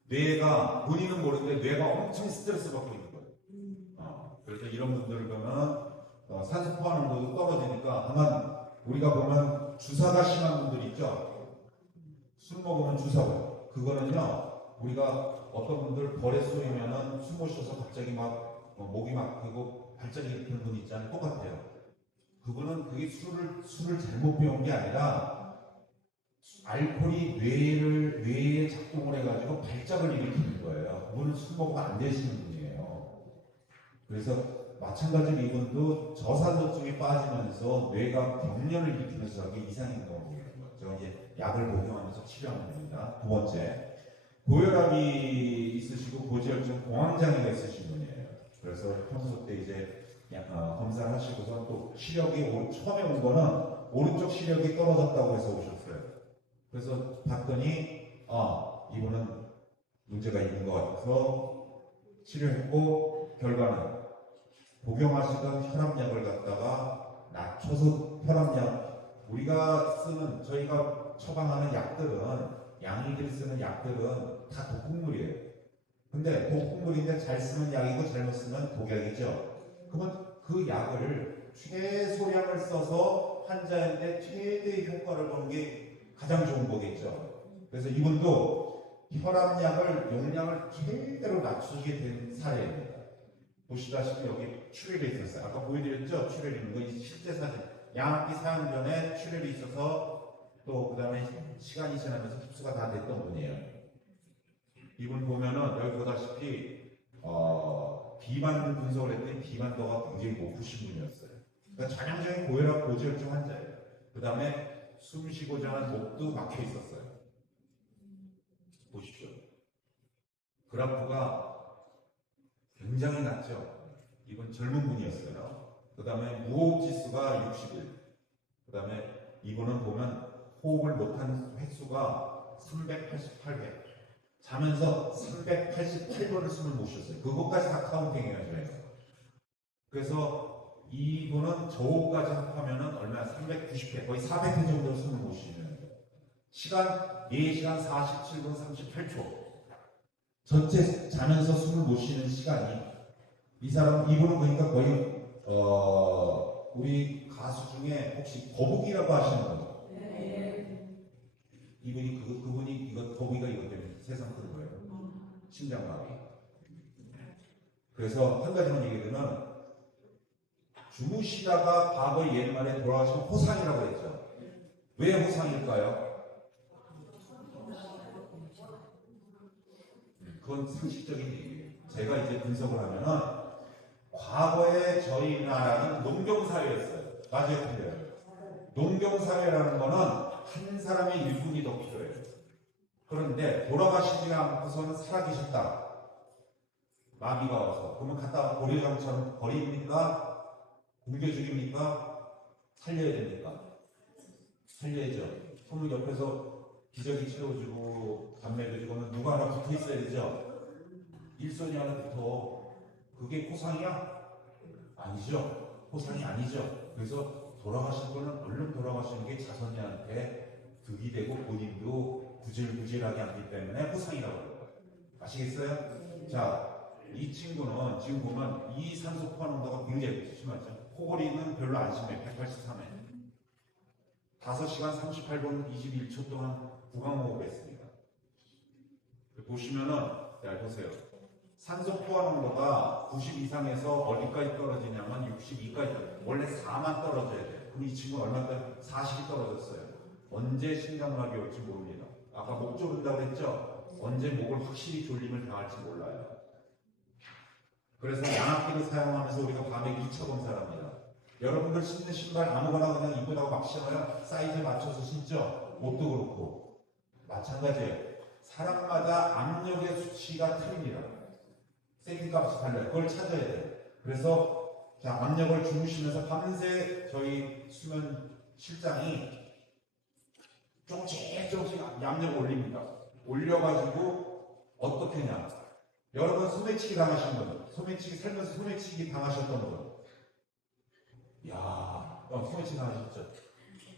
뇌가 본인은 모르는데 뇌가 엄청 스트레스 받고 있는 거예요. 그래서 이런 분들을 보면 산소 포화농도도 떨어지니까 다만 우리가 보면 주사가 심한 분들 있죠. 술 먹으면 주사고 그거는요 우리가 어떤 분들 벌에 쏘이면은 숨 못 쉬어서 갑자기 막 목이 막히고 발작이 일으키는 분 있잖아요. 똑같아요. 그거는 그게 술을 잘못 배운 게 아니라 알코올이 뇌에 작동을 해가지고 발작을 일으키는 거예요. 그분은 술 먹으면 안 되시는 분이에요. 그래서 마찬가지로 이분도 저산소증에 빠지면서 뇌가 경련을 일으키면서 저게 이상이 있는 거예요. 제가 이제 약을 복용하면서 치료하는 겁니다. 두 번째, 고혈압이 있으시고 고지혈증 공황장애가 있으신 분이에요. 그래서 평소 때 이제 검사를 하시고서 또 시력이 처음에 온 거는 오른쪽 시력이 떨어졌다고 해서 오셨어요. 그래서 봤더니 이분은 문제가 있는 것 같아서 치료했고 결과는 복용하시던 혈압약을 갖다가 낮춰서 혈압약 저희가 처방하는 약들은 양이들이 쓰는 약들은 다 독극물이에요. 근데 독극물인데 잘 쓰는 약이고 잘못 쓰면 독약이죠. 그러면 그 약을 최소량을 써서 환자한테 최대의 효과를 보는 게 가장 좋은 거겠죠. 그래서 이분도 혈압약을 용량을 최대로 낮추게 된 사례입니다. 보시다시피 여기 출혈이 있었어요. 아까 보여드렸죠? 출혈이 있는 거. 이 실제 사진. 양압기 사용 전에 출혈이 있어서 또 그 다음에 시간이 지나면서 흡수가 다 됐던 분이에요. 이분 보면은 여기 보다시피 비만 분석을 했더니 비만도가 굉장히 높으신 분이었어요. 그러니까 전형적인 고혈압 고지혈증 환자예요. 그 다음에 숨 쉬고자 하는 목도 막혀 있었어요. 보십시오. 그래프가 굉장히 낮죠. 이분 젊은 분이었어요. 그 다음에 무호흡 지수가 61. 그 다음에 이분은 보면 호흡을 못한 횟수가 388회. 자면서 388번을 숨을 못 쉬었어요. 그것까지 다 카운팅해요, 저희가. 그래서 이분은 저호까지 합하면은 얼마나 390회, 거의 400회 정도 숨을 못 쉬는 거예요. 시간 4시간 47분 38초. 전체 자면서 숨을 못 쉬는 시간이 이분은 그러니까 거의 우리 가수 중에 혹시 거북이라고 하시는 분? 그분이 거북이가 이것 때문에 세상 큰 거예요. 심장마비. 그래서 한 가지만 얘기하면 주무시다가 과거 옛말에 돌아가신 호상이라고 했죠. 왜 호상일까요? 그건 상식적인 얘기예요. 제가 이제 분석을 하면은 과거에 저희 나라는 농경사회였어요. 맞아요, 틀려요. 농경사회라는 거는 한 사람의 일꾼이 더 필요해요. 그런데 돌아가시지 않고서는 살아계셨다. 마비가 와서. 그러면 갖다 고려장처럼 버립니까? 굶겨 죽입니까? 살려야 됩니까? 살려야죠. 그러면 옆에서 기저귀 채워주고 담배도 주고 누가 하나 붙어 있어야 되죠. 일손이 하나 붙어. 그게 포상이야? 아니죠. 포상이 아니죠. 그래서 돌아가신 분은 얼른 돌아가시는 게 자손들한테 득이 되고 본인도 구질구질하게 하기 때문에 포상이라고 그래요. 아시겠어요? 자, 이 친구는 지금 보면 이 산소 포화농도가 굉장히 심하죠. 코골이는 별로 안 심해요. 183회. 5시간 38분 21초 동안 구강호흡을 했습니다. 보시면은, 잘 보세요. 산소 포화농도가 90 이상에서 어디까지 떨어지냐면 62까지. 원래 4만 떨어져야 돼요. 그럼 이 친구는 얼마까지? 40이 떨어졌어요. 언제 심장마비 올지 모릅니다. 아까 목 조른다고 했죠? 언제 목을 확실히 졸림을 당할지 몰라요. 그래서 양압기를 사용하면서 우리가 밤에 2차 검사를 합니다. 여러분들 신는 신발 아무거나 그냥 이쁘다고 막 신어요? 사이즈에 맞춰서 신죠? 옷도 그렇고. 마찬가지예요. 사람마다 압력의 수치가 틀립니다. 세팅값이 달라요. 그걸 찾아야 돼요. 그래서 자, 압력을 주무시면서 밤새 저희 수면 실장이 조금씩 압력을 올립니다. 올려가지고 어떻게 하냐. 여러분 소매치기 당하신 분, 살면서 소매치기 당하셨던 분. 야, 소매치기 당하셨죠?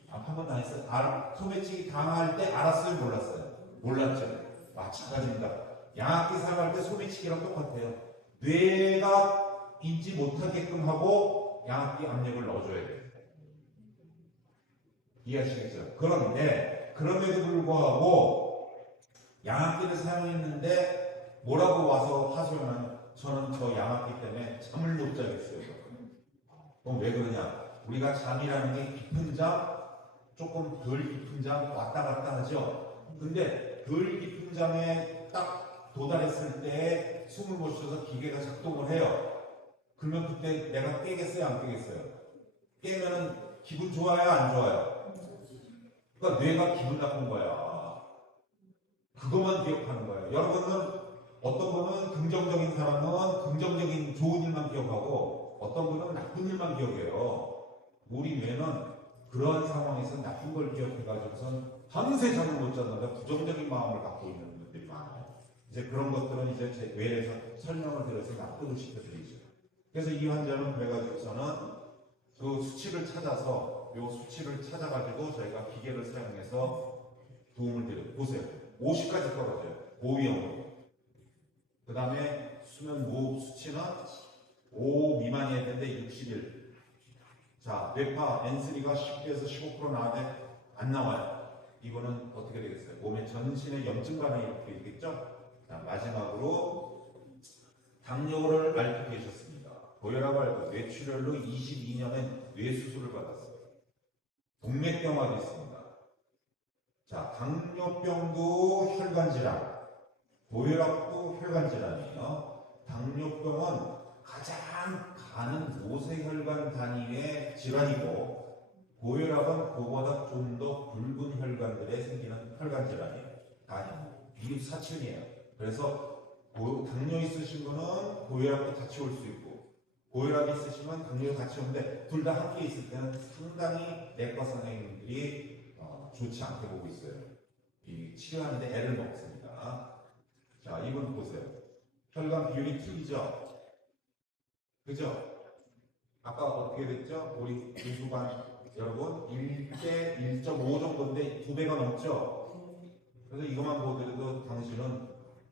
한 번도 안 했어요? 소매치기 당할 때 알았어요? 몰랐어요? 몰랐죠? 마찬가지입니다. 양압기 사용할 때 소매치기랑 똑같아요. 뇌가 인지 못하게끔 하고 양압기 압력을 넣어줘야 돼요. 이해하시겠죠? 그런데 그럼에도 불구하고 양압기를 사용했는데 뭐라고 와서 하소연하면 저는 저 양압기 때문에 잠을 못 자겠어요. 그럼 왜 그러냐? 우리가 잠이라는 게 깊은 잠, 조금 덜 깊은 잠 왔다 갔다 하죠. 근데 덜 깊은 잠에 딱 도달했을 때 숨을 못 쉬어서 기계가 작동을 해요. 그러면 그때 내가 깨겠어요? 안 깨겠어요? 깨면은 기분 좋아요? 안 좋아요? 그러니까 뇌가 기분 나쁜 거야. 그것만 기억하는 거예요. 여러분은 어떤 분은 긍정적인 사람은 긍정적인 좋은 일만 기억하고 어떤 분은 나쁜 일만 기억해요. 우리 뇌는 그러한 상황에서 나쁜 걸 기억해가지고선 밤새 잠을 못 잤는데 부정적인 마음을 갖고 있는 분들이 많아요. 이제 그런 것들은 이제 제 뇌에서 설명을 드려서 납득을 시켜드리죠. 그래서 이 환자는 그래가지고서는 그 수치를 찾아서 요 수치를 찾아가지고 저희가 기계를 사용해서 도움을 드려요. 보세요. 50까지 떨어져요. 고위험으로. 그 다음에 수면 무호흡 수치는 5 미만이어야 되는데 61. 자, 뇌파 N3가 10에서 15% 나왔는데 안 나와요. 이거는 어떻게 되겠어요? 몸의 전신의 염증 반응이 이렇게 되겠죠? 자, 마지막으로 당뇨를 앓고 계셨습니다. 고혈압 앓고 뇌출혈로 22년에 뇌수술을 받았어요. 동맥경화도 있습니다. 자, 당뇨병도 혈관질환, 고혈압도 혈관질환이에요. 당뇨병은 가장 가는 모세혈관 단위의 질환이고 고혈압은 그보다 좀 더 굵은 혈관들에 생기는 혈관 질환이에요. 다 비립사층이에요. 그래서 당뇨 있으신 분은 고혈압도 같이 올 수 있고 고혈압 있으시면 당뇨도 같이 오는데 둘 다 함께 있을 때는 상당히 내과 선생님들이 좋지 않게 보고 있어요. 이 치료하는데 애를 먹습니다. 자, 이분 보세요. 혈관 비율이 틀리죠? 그죠? 아까 어떻게 됐죠? 우리 유수관 여러분 1대 1.5 정도인데 2배가 넘죠? 그래서 이것만 보더라도 당신은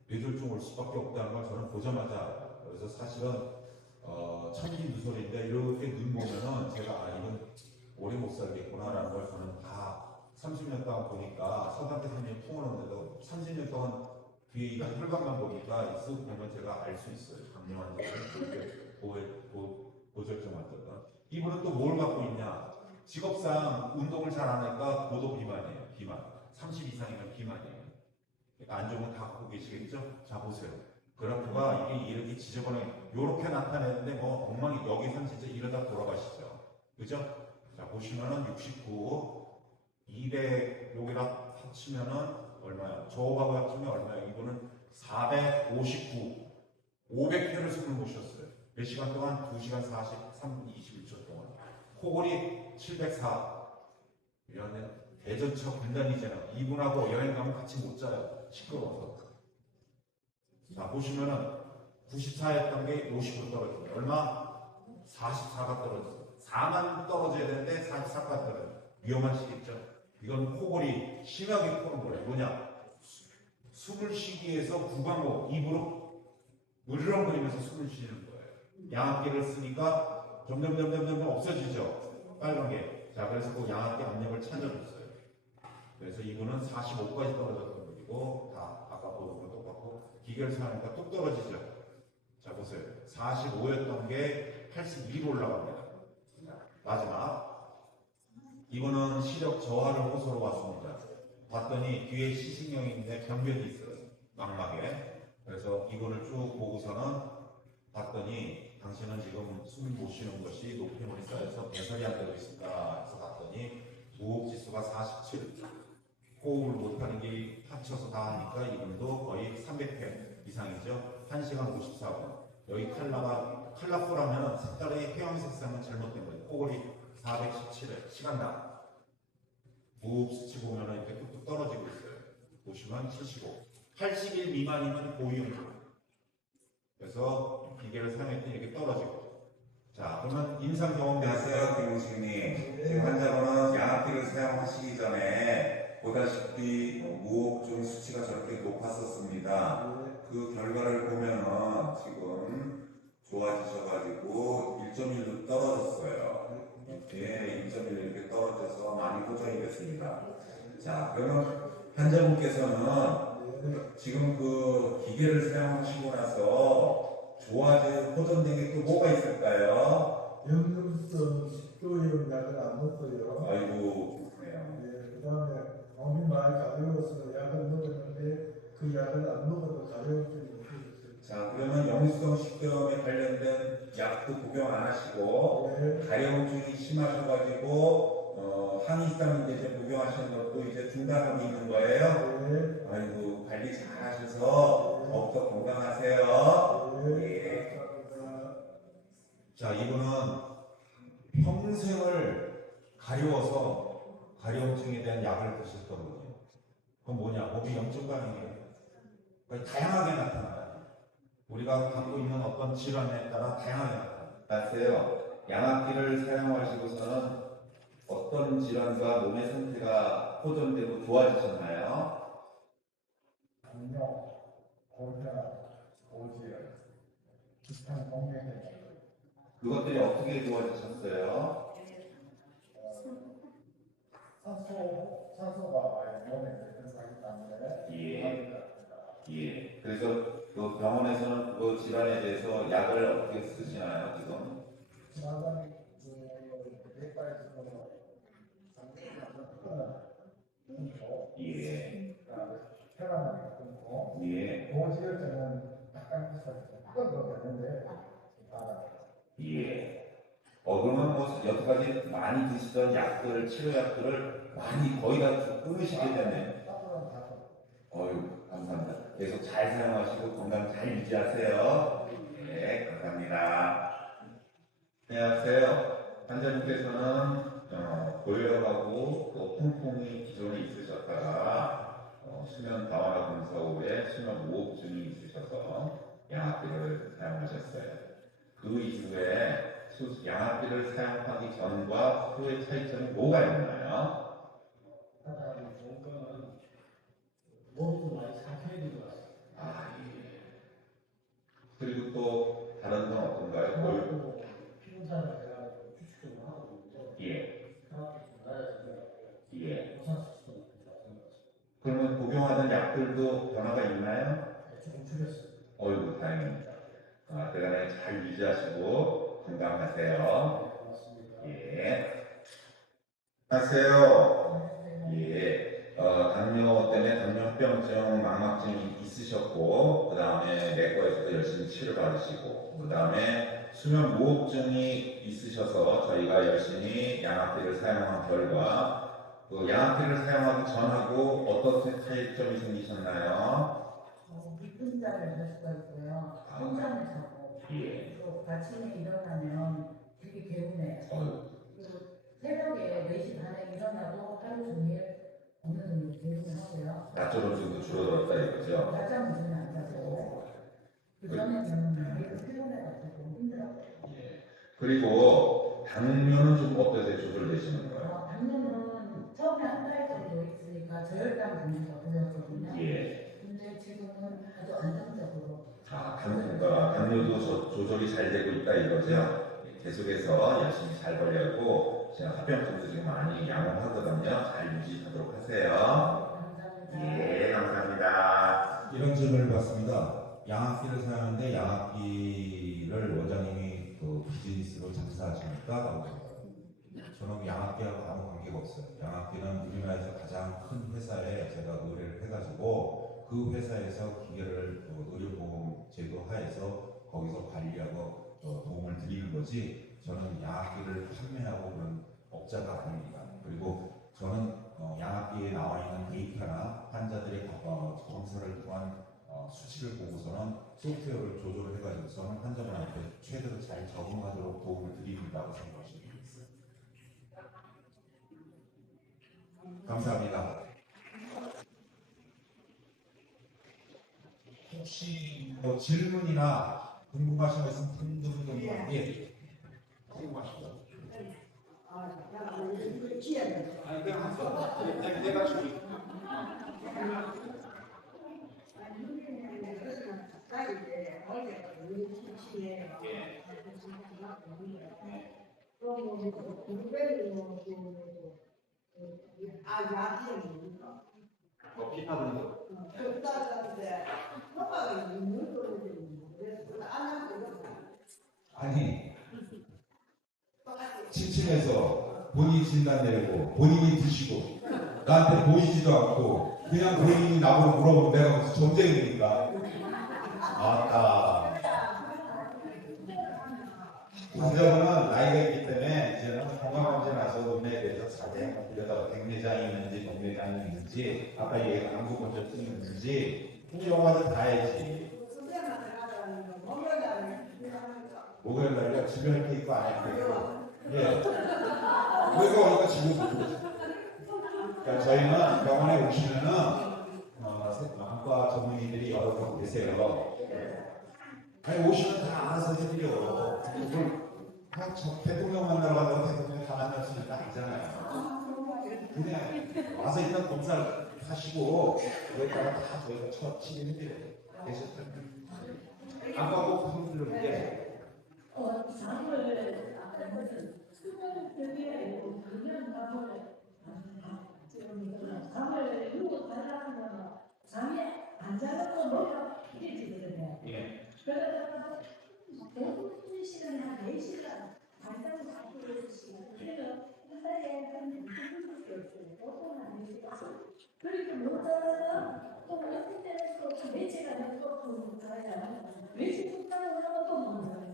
뇌졸중 올 수밖에 없다는 걸 저는 보자마자 알아요. 그래서 사실은 천기누설인데 이렇게 눈 보면은 제가 이건 오래 못 살겠구나라는 걸 저는 다 30년 동안 보니까 서당태 3년 통화하는데도 30년 동안 뒤에 이 혈관만 보니까 쓱 보면 제가 알 수 있어요. 당뇨한 고절정 환자가. 이분은 또 뭘 갖고 있냐? 직업상 운동을 잘 안 하니까 고도 비만이에요. 비만. 30 이상이면 비만이에요. 그러니까 안 좋으면 다 갖고 계시겠죠? 자, 보세요. 그래프가 이게 이렇게 지저분하게 이렇게 나타내는데 뭐 엉망이 여기선 진짜 이러다 돌아가시죠. 그죠? 자, 보시면은 69, 200 여기다 합치면은 얼마야? 저하고 합치면 얼마야? 이거는 459, 500회를 숨을 못 쉬었어요. 몇 시간 동안? 2시간 43분 21초 동안. 코골이 704. 이러면 대전차 분단이잖아. 이분하고 여행 가면 같이 못 자요. 시끄러워서. 자, 보시면은 94였던 게 50으로 떨어집니다. 얼마? 44가 떨어졌어요. 4만 떨어져야 되는데 44가 떨어져요. 위험하시겠죠? 이건 코골이 심하게 코는 거예요. 뭐냐? 숨을 쉬기 위해서 구강호, 입으로 으르렁거리면서 숨을 쉬는 거예요. 양압기를 쓰니까 점점 없어지죠. 빨간 게. 자, 그래서 그 양압기 압력을 찾아줬어요. 그래서 이분은 45까지 떨어졌던 분이고 다 아까 보던 거 똑같고 기계를 사용하니까 뚝 떨어지죠. 자, 보세요. 45였던 게 82로 올라갑니다. 마지막 이거는 시력 저하를 호소로 왔습니다. 봤더니 뒤에 시신경인데 병변이 있어요. 망막에. 그래서 이거를 쭉 보고서는 봤더니 당신은 지금 숨 못 쉬는 것이 노폐물이 쌓여서 배설이 안 되고 있습니다. 그래서 봤더니 무호흡지수가 47, 호흡을 못하는 게 합쳐서 다 하니까 이분도 거의 300회 이상이죠. 1시간 54분. 여기 칼라포라면 색깔의 회원 색상은 잘못된 거예요. 코골이 417회 시간당. 무호흡 수치 보면은 이렇게 뚝뚝 떨어지고 있어요. 보시면 75. 81 미만이면 고위험입니다. 그래서 기계를 사용했더니 이렇게 떨어지고 자, 그러면 임상 경험 안녕하세요, 김웅식님. 지금 환자분은 양압기를 사용하시기 전에 보다시피 무호흡중 수치가 저렇게 높았었습니다. 그 결과를 보면은 지금 좋아지셔가지고 1.1로 떨어졌어요. 이렇게 1.1 이렇게 떨어져서 많이 호전이 됐습니다. 자, 그러면 환자분께서는 지금 그 기계를 사용하시고 나서 좋아진 호전된 게 또 뭐가 있을까요? 연금성 식도염 약을 안 먹고요. 아이고, 그래요. 그 다음에 몸이 많이 가벼워서 약을 먹었는데 그 약을 안 먹어도 가려움증이 없어졌어요. 자, 그러면 역류성 식도염에 관련된 약도 복용 안 하시고 네. 가려움증이 심하셔가지고 항히스타민 대제 복용하시는 것도 이제 중단하고 있는 거예요. 네. 아이고, 관리 잘 하셔서 더욱더 건강하세요. 네. 감사합니다. 자, 이분은 평생을 가려워서 가려움증에 대한 약을 드셨거든요. 그건 뭐냐? 몸이 염증반응이에요. 그러니까 다양하게 나타나요. 우리가 갖고 있는 어떤 질환에 따라 다양하게 나타나요. 양압기를 사용하시고서는 어떤 질환과 몸의 상태가 호전되고 좋아지셨나요? 당뇨, 고혈압, 고지혈, 비슷한 공격에 그것들이 어떻게 좋아지셨어요? 산소가 몸에 들어가기 때문에 예. 그래서 그 병원에서는 그 질환에 대해서 약을 어떻게 쓰시나요, 지금? 사단이 백발에서 끊고 예. 혈압이 끊고 예. 고지혈증은 약간 비슷하죠. 끊어도 되는데 예. 그러면 뭐 여태까지 많이 드시던 약들, 치료약들을 많이 거의 다 끊으시게 되네요. 어휴, 감사합니다. 계속 잘 사용하시고 건강 잘 유지하세요. 네, 감사합니다. 안녕하세요. 환자님께서는 고혈압하고 또 통풍이 기존에 있으셨다가 수면 다원화 검사 후에 수면 무호흡증이 있으셔서 양압기를 사용하셨어요. 그 이후에 양압기를 사용하기 전과 후의 차이점이 뭐가 있나요? 몸도 많이 상쾌해진 것 같아요. 아, 예. 그리고 또 다른 건 어떤가요? 피곤사를 해가지고 규칙적으로 하고 있는데 예. 혈압이 좀 낮아지면 예. 고산수치도 좋아진 것 같아요. 그러면 복용하던 약들도 변화가 있나요? 조금 줄였어요. 어이구, 다행입니다. 대단히 잘 유지하시고 건강하세요. 고맙습니다. 예. 하세요. 예. 당뇨 때문에 당뇨병증, 망막증이 있으셨고, 그 다음에 내과에서도 열심히 치료받으시고, 그 다음에 수면 무호흡증이 있으셔서 저희가 열심히 양압기를 사용한 결과, 그 양압기를 사용하기 전하고 어떤 차이점이 생기셨나요? 깊은 잠을 잘 수가 있고요. 혼잠을 자고 예. 또 아침에 일어나면 되게 개운해요. 그리고 새벽에 4시 반에 일어나도 하루 종일 어느 정도 개운하고요. 낮저름증도 줄어들었다 이거죠? 낮잠은 전혀 안 자고 그전에는 되게 피곤해가지고 힘들었어요. 예. 그리고 당뇨는 좀 어떠세요? 조절되시는 거예요? 당뇨는 처음에 한 달 정도 있으니까 저혈당 당뇨가 보였거든요. 예. 근데 지금은 아주 안정적으로 당뇨도 조절이 잘 되고 있다 이거죠? 예, 계속해서 열심히 잘 벌려고 제가 합병증도 지금 많이 양호하거든요. 잘 유지하도록 하세요. 감사합니다. 예, 감사합니다. 이런 질문을 받습니다. 양압기를 사용하는데 양압기를 원장님이 그 비즈니스로 장사하시니까 저는 그 양압기하고 아무 관계가 없어요. 양압기는 우리나라에서 가장 큰 회사에 제가 의뢰를 해가지고 그 회사에서 기계를 의료보험 제도 하에서 거기서 관리하고 도움을 드리는 거지 저는 양압기를 판매하고 그런 업자가 아닙니다. 그리고 저는 양압기에 나와 있는 데이터나 환자들의 검사를 통한 수치를 보고서는 소프트웨어를 조절을 해가지고서는 환자분한테 최대로 잘 적응하도록 도움을 드린다고 생각하시면 되겠어요. 감사합니다. 혹시 뭐 질문이나 궁금하신 거 있으면 예. 지금 마시고. 아니 그냥 하세요. 내가 주기. 뭐 피파는 거. 아니 침침해서 본인이 진단 내리고 본인이 드시고 나한테 보이지도 않고 그냥 본인이 나보고 물어보면 내가 무슨 전쟁입니까? 아따 환자분은 나이가 있기 때문에 이제는 건강검진 나서 눈에 대해서 자세히 한번 들여다봐 백내장이 있는지 동내장이 있는지 아까 얘기한 안구 건조증이 있는지 훌륭하게 다 해야지. 목요일 날요 집에 할 게 있고 안 할 게 있고 예. 우리가 오니까 지금 그러니까 저희는 병원에 오시면은 안과 전문의들이 여러 분 계세요. 아니 오시면 다 알아서 해드려. 대통령 만나러 가다가 대통령 다 만날 수 있는 거 아니잖아요. 그냥 와서 일단 검사를 하시고 그거다가 다 저희가 치료해드려요. 그래서 안과 꼭 한번 들어볼게요. 잠을 아까 무슨 수면 되게 그냥 잠을 이루고 자라는 거는 잠이 안 자는 거 뭐가 필요지거든요. 예. 그러다가 대부분 시간이 한 4시간 반상 잡고 있으시고 그래서 한 달에 한 2분밖에 없어요. 보통 한 4시간. 그렇게 못 자다가 또 어떤 때는 또 매체가 되고 또 자요. 매체 뚝딱 올라가 또 못 자요.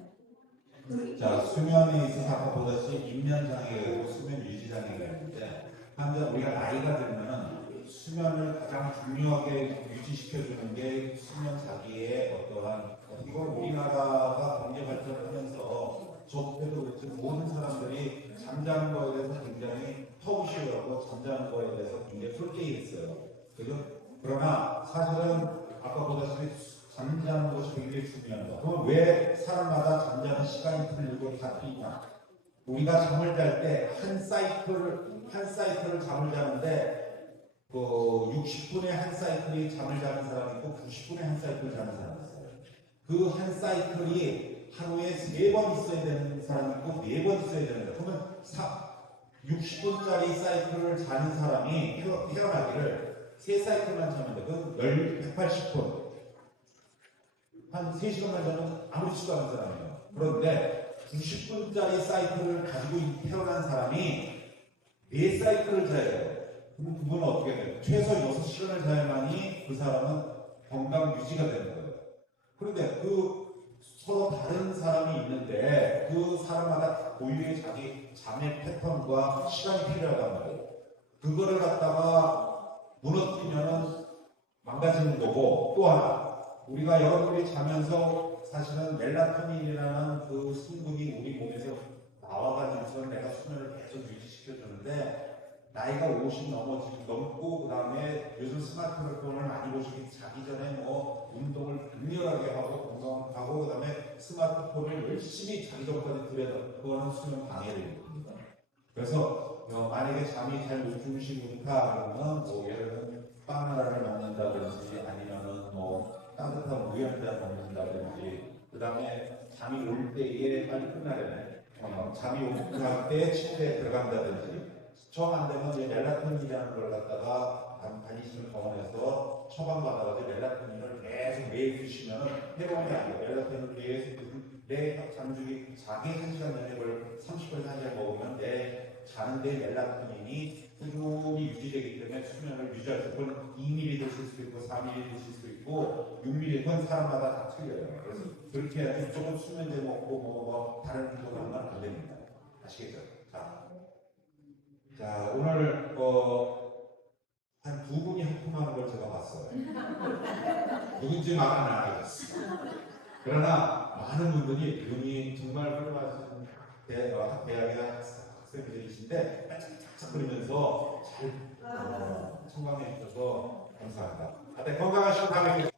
자, 수면에 있어서 아까 보다시피 입면장애가 있고 수면 유지장애가 있는데 환자 우리가 나이가 들면은 수면을 가장 중요하게 유지시켜주는 게 수면 자기의 어떠한 이건 우리나라가 경제 발전하면서 저 때도 그렇지 모든 사람들이 잠자는 거에 대해서 굉장히 터우시하고 잠자는 거에 대해서 굉장히 솔직했어요. 그죠? 그러나 사실은 아까 보다시피 잠자는 것이 굉장히 중요한 거. 그럼 왜 사람마다 잠자는 시간이 틀리고 다 틀리냐? 우리가 잠을 잘 때 한 사이클을 잠을 자는데 60분에 한 사이클이 잠을 자는 사람이 있고 90분에 한 사이클을 자는 사람이 있어요. 그 한 사이클이 하루에 3번 있어야 되는 사람이 있고 4번 있어야 되는 거예요. 그러면 60분짜리 사이클을 자는 사람이 태어나기를 3사이클만 자면 돼. 그건 180분. 한 3시간만 자면 아무렇지도 않은 사람이에요. 그런데 90분짜리 사이클을 가지고 태어난 사람이 4사이클을 자야 돼요. 그럼 그분은 어떻게 돼요? 최소 6시간을 자야만이 그 사람은 건강 유지가 되는 거예요. 그런데 서로 다른 사람이 있는데 그 사람마다 고유의 자기 잠의 패턴과 시간이 필요하단 말이에요. 그거를 갖다가 무너뜨리면은 망가지는 거고 또 하나 우리가 여러분들이 자면서 사실은 멜라토닌이라는 그 성분이 우리 몸에서 나와가지고서 내가 수면을 계속 유지시켜주는데 나이가 50 넘고 그 다음에 요즘 스마트폰을 많이 보시기 자기 전에 뭐 운동을 격렬하게 하고 건강하고 그 다음에 스마트폰을 열심히 자기 전까지 들여다 그거는 수면 방해를 합니다. 그래서 만약에 잠이 잘 못 주무시니까 그러면 뭐 예를 들면 바나나를 먹는다든지 아니면은 뭐 따뜻한 우유한잔 먹는다든지 그 다음에 잠이 올 때에 빨리 끝나려네. 잠이 올 때 침대에 들어간다든지 처음 안 되면 이제 멜라토닌이라는 걸 갖다가 다니시는 병원에서 처방받아가지고 멜라토닌을 계속 매일 드시면 해보면 안 돼요. 멜라토닌을 계속 내 잠주기 자기 1시간 전에 그걸 30분에서 1시간 먹으면 내 자는데 멜라토닌이 꾸준히 유지되기 때문에 수면을 유지할 수 있고 2mm 드실 수 있고 4mm 드실 수 있고 6mm 그건 사람마다 다 틀려요. 그래서 그렇게 해야지 조금 수면제 먹고 뭐 다른 운동하면 안 됩니다. 아시겠죠? 자 오늘 한 2분이 하품하는 걸 제가 봤어요. 누군지 말 안 알겠어요. 그러나 많은 분들이 눈이 정말 훌륭하신 대학의 학생들이신데 짝짝짝거리면서 잘 청강해 주셔서 감사합니다. 건강하시고 다음에 뵙겠습니다.